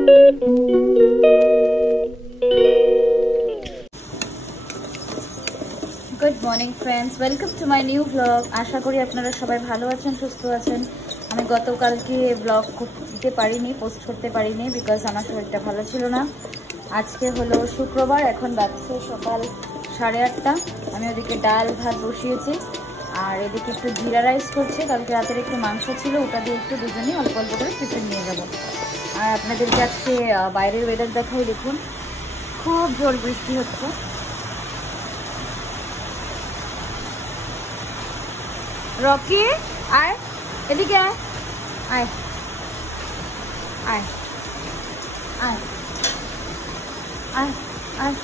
Good morning friends, welcome to my new blog. আশা করি আপনারা সবাই ভালো আছেন, সুস্থ আছেন। আমি গতকালকে ব্লগ দিতে পারিনি, পোস্ট করতে পারিনি বিকজ আমার শরীরটা ভালো ছিল না। আজকে হলো শুক্রবার, এখন বাজছে সকাল 8:30। আমি ওদিকে ডাল ভাত বসিয়েছি আর এদিকে একটু জিরা রাইস করছি। কালকে রাতের একটু মাংস ছিল, ওটা দিয়ে একটু দুজনেই অল্প অল্প করে টিফিন নিয়ে যাব। আর আপনাদেরকে আজকে বাইরের ওয়েদার দেখাই, দেখুন খুব জোর বৃষ্টি হচ্ছে। রকি আয়, এদিকে আয়, আয় আয় আয় আয় আয়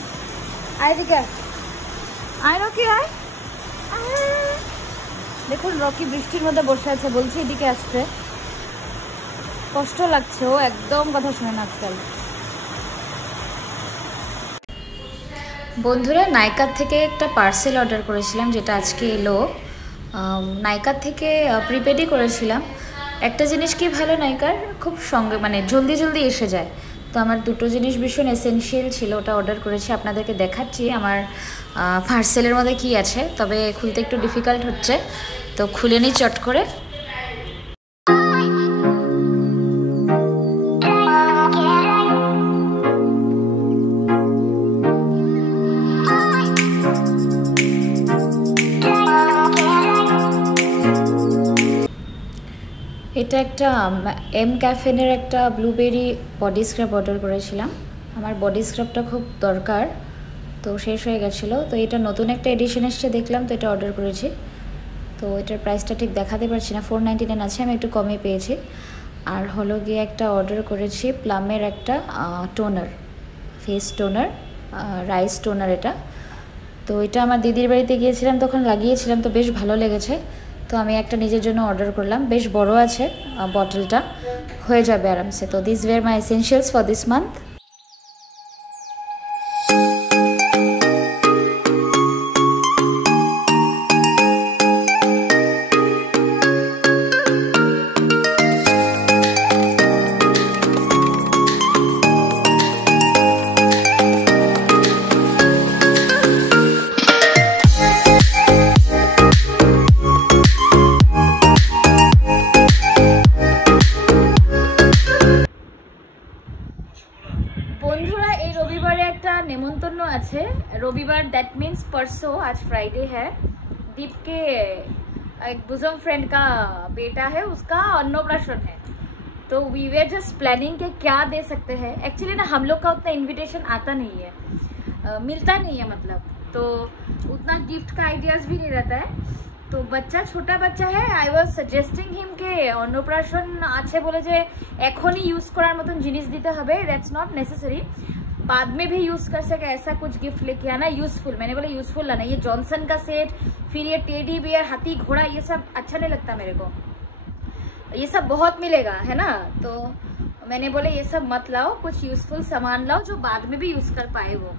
আয়, এদিকে আয় রকি, আয়। দেখুন রকি বৃষ্টির মধ্যে বসে আছে, বলছি এদিকে আসতে, কষ্ট লাগছে, ও একদম কথা শুনে না আজকাল। বন্ধুরা, নাইকার থেকে একটা পার্সেল অর্ডার করেছিলাম যেটা আজকে এলো। নাইকার থেকে প্রিপেডই করেছিলাম। একটা জিনিস কি ভালো, নাইকার খুব সঙ্গে মানে জলদি জলদি এসে যায়। তো আমার দুটো জিনিস ভীষণ এসেনশিয়াল ছিল, ওটা অর্ডার করেছি। আপনাদেরকে দেখাচ্ছি আমার পার্সেলের মধ্যে কি আছে, তবে খুলতে একটু ডিফিকাল্ট হচ্ছে, তো খুলে নিই চট করে। এটা একটা এম ক্যাফেনের একটা ব্লুবেরি বডি স্ক্রাব অর্ডার করেছিলাম। আমার বডি স্ক্রাবটা খুব দরকার, তো শেষ হয়ে গেছিলো। তো এটা নতুন একটা এডিশন এসছে দেখলাম, তো এটা অর্ডার করেছি। তো এটার প্রাইসটা ঠিক দেখাতে পারছি না, 499 আছে, আমি একটু কমে পেয়েছি। আর হলো গিয়ে একটা অর্ডার করেছি প্লামের একটা toner, face toner, rice toner এটা। তো এটা আমার দিদির বাড়িতে গিয়েছিলাম, তখন লাগিয়েছিলাম, তো বেশ ভালো লেগেছে। তো আমি একটা নিজের জন্য অর্ডার করলাম, বেশ বড় আছে বটলটা, হয়ে যাবে আরামসে। তো this were my essentials for this month. বন্ধুরা, এই রবিবারে একটা নেমন্তন্ন আছে। রবিবার, দ্যাট मीन्स परसों, आज फ्राइडे है। दीप के एक बुजुर्ग फ्रेंड का बेटा है, उसका अन्नप्राशन है। तो वी वर जस्ट प्लानिंग के क्या दे सकते हैं। एक्चुअली ना हम लोग का उतना इनविटेशन आता नहीं है, मिलता नहीं है मतलब, तो उतना गिफ्ट का आइडियाज भी नहीं रहता है। तो बच्चा छोटा बच्चा है, आई वाज सजेस्टिंग हिम के अन्नप्राशन आछे बोले जे एखोनी यूज करार मतन जिनिस दिते हबे, दैट्स नॉट नेसेसरी, बाद में भी यूज कर सके ऐसा कुछ गिफ्ट लेके आना, यूजफुल। मैंने बोला यूजफुल लाना, ये जॉनसन का सेट, फिर ये टेडी बियर, हाथी घोड़ा, ये सब अच्छा नहीं लगता मेरे को, ये सब बहुत मिलेगा है ना। तो मैंने बोले ये सब मत लाओ, कुछ यूजफुल सामान लाओ जो बाद में भी यूज कर पाए वो।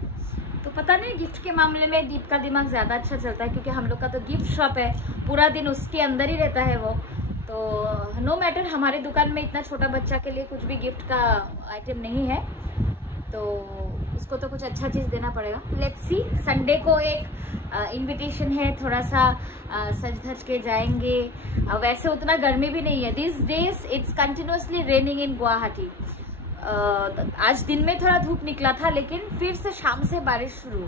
तो पता नहीं, गिफ्ट के मामले में दीप का दिमाग ज़्यादा अच्छा चलता है, क्योंकि हम लोग का तो गिफ्ट शॉप है, पूरा दिन उसके अंदर ही रहता है वो। तो नो मैटर, हमारी दुकान में इतना छोटा बच्चा के लिए कुछ भी गिफ्ट का आइटम नहीं है, तो उसको तो कुछ अच्छा चीज़ देना पड़ेगा। लेट्स सी, संडे को एक इनविटेशन है, थोड़ा सा सज धज के जाएंगे। वैसे उतना गर्मी भी नहीं है, this days it's continuously raining इन गुवाहाटी। आज दिन में थोड़ा धूप निकला था, लेकिन फिर से शाम से बारिश शुरू।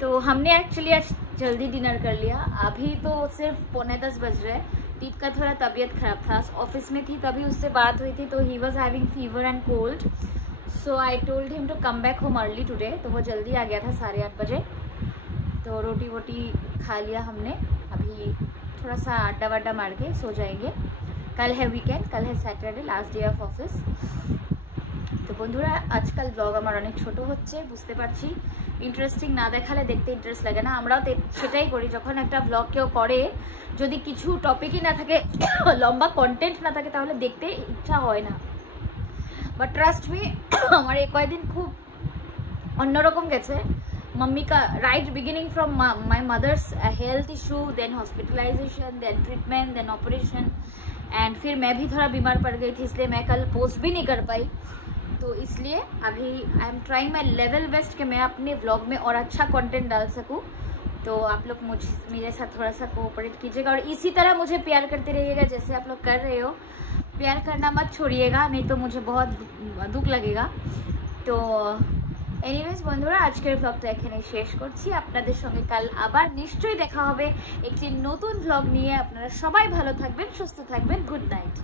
तो हमने एक्चुअली आज जल्दी डिनर कर लिया। अभी तो सिर्फ 9:45 बज रहे हैं। दीप का थोड़ा तबीयत खराब था, ऑफिस में थी तभी उससे बात हुई थी, तो he was having fever and cold, so I told him to come back home early today. तो वो जल्दी आ गया था 8:30 बजे। तो रोटी वोटी खा लिया हमने, अभी थोड़ा सा अड्डा वड्डा मार के सो जाएंगे। कल है वीकेंड, कल है Saturday, last day of office. तो बंधुरा, आजकल ब्लग आमार अनेक छोटो होच्छे, बुझते पारछि। इंटरेस्टिंग ना देखाले देखते इंटरेस्ट लागे ना। आमराও সেটাই করি, যখন একটা ব্লগ কেউ করে, যদি কিছু টপিকই না থাকে, লম্বা কন্টেন্ট না থাকে, তাহলে দেখতে ইচ্ছা হয় না। বাট ট্রাস্ট মি, আমার এই কয়েকদিন খুব অন্যরকম গেছে। मम्मी का right beginning from my mother's health issue, then hospitalisation, then treatment, then operation, and फिर मैं भी थोड़ा बीमार पड़ गई थी, इसलिए मैं कल पोस्ट भी नहीं कर पाई। तो इसलिए अभी I am trying my level best कि मैं अपने व्लॉग में और अच्छा कंटेंट डाल सकूं। तो आप लोग मेरे साथ थोड़ा सा कोऑपरेट कीजिएगा और इसी तरह मुझे प्यार करते रहिएगा जैसे आप लोग कर रहे हो। प्यार करना मत छोड़िएगा, नहीं तो मुझे बहुत दुख लगेगा। तो এনিওয়েজ বন্ধুরা, আজকের ব্লগটা এখানে শেষ করছি। আপনাদের সঙ্গে কাল আবার নিশ্চয়ই দেখা হবে একটি নতুন ব্লগ নিয়ে। আপনারা সবাই ভালো থাকবেন, সুস্থ থাকবেন। Good night.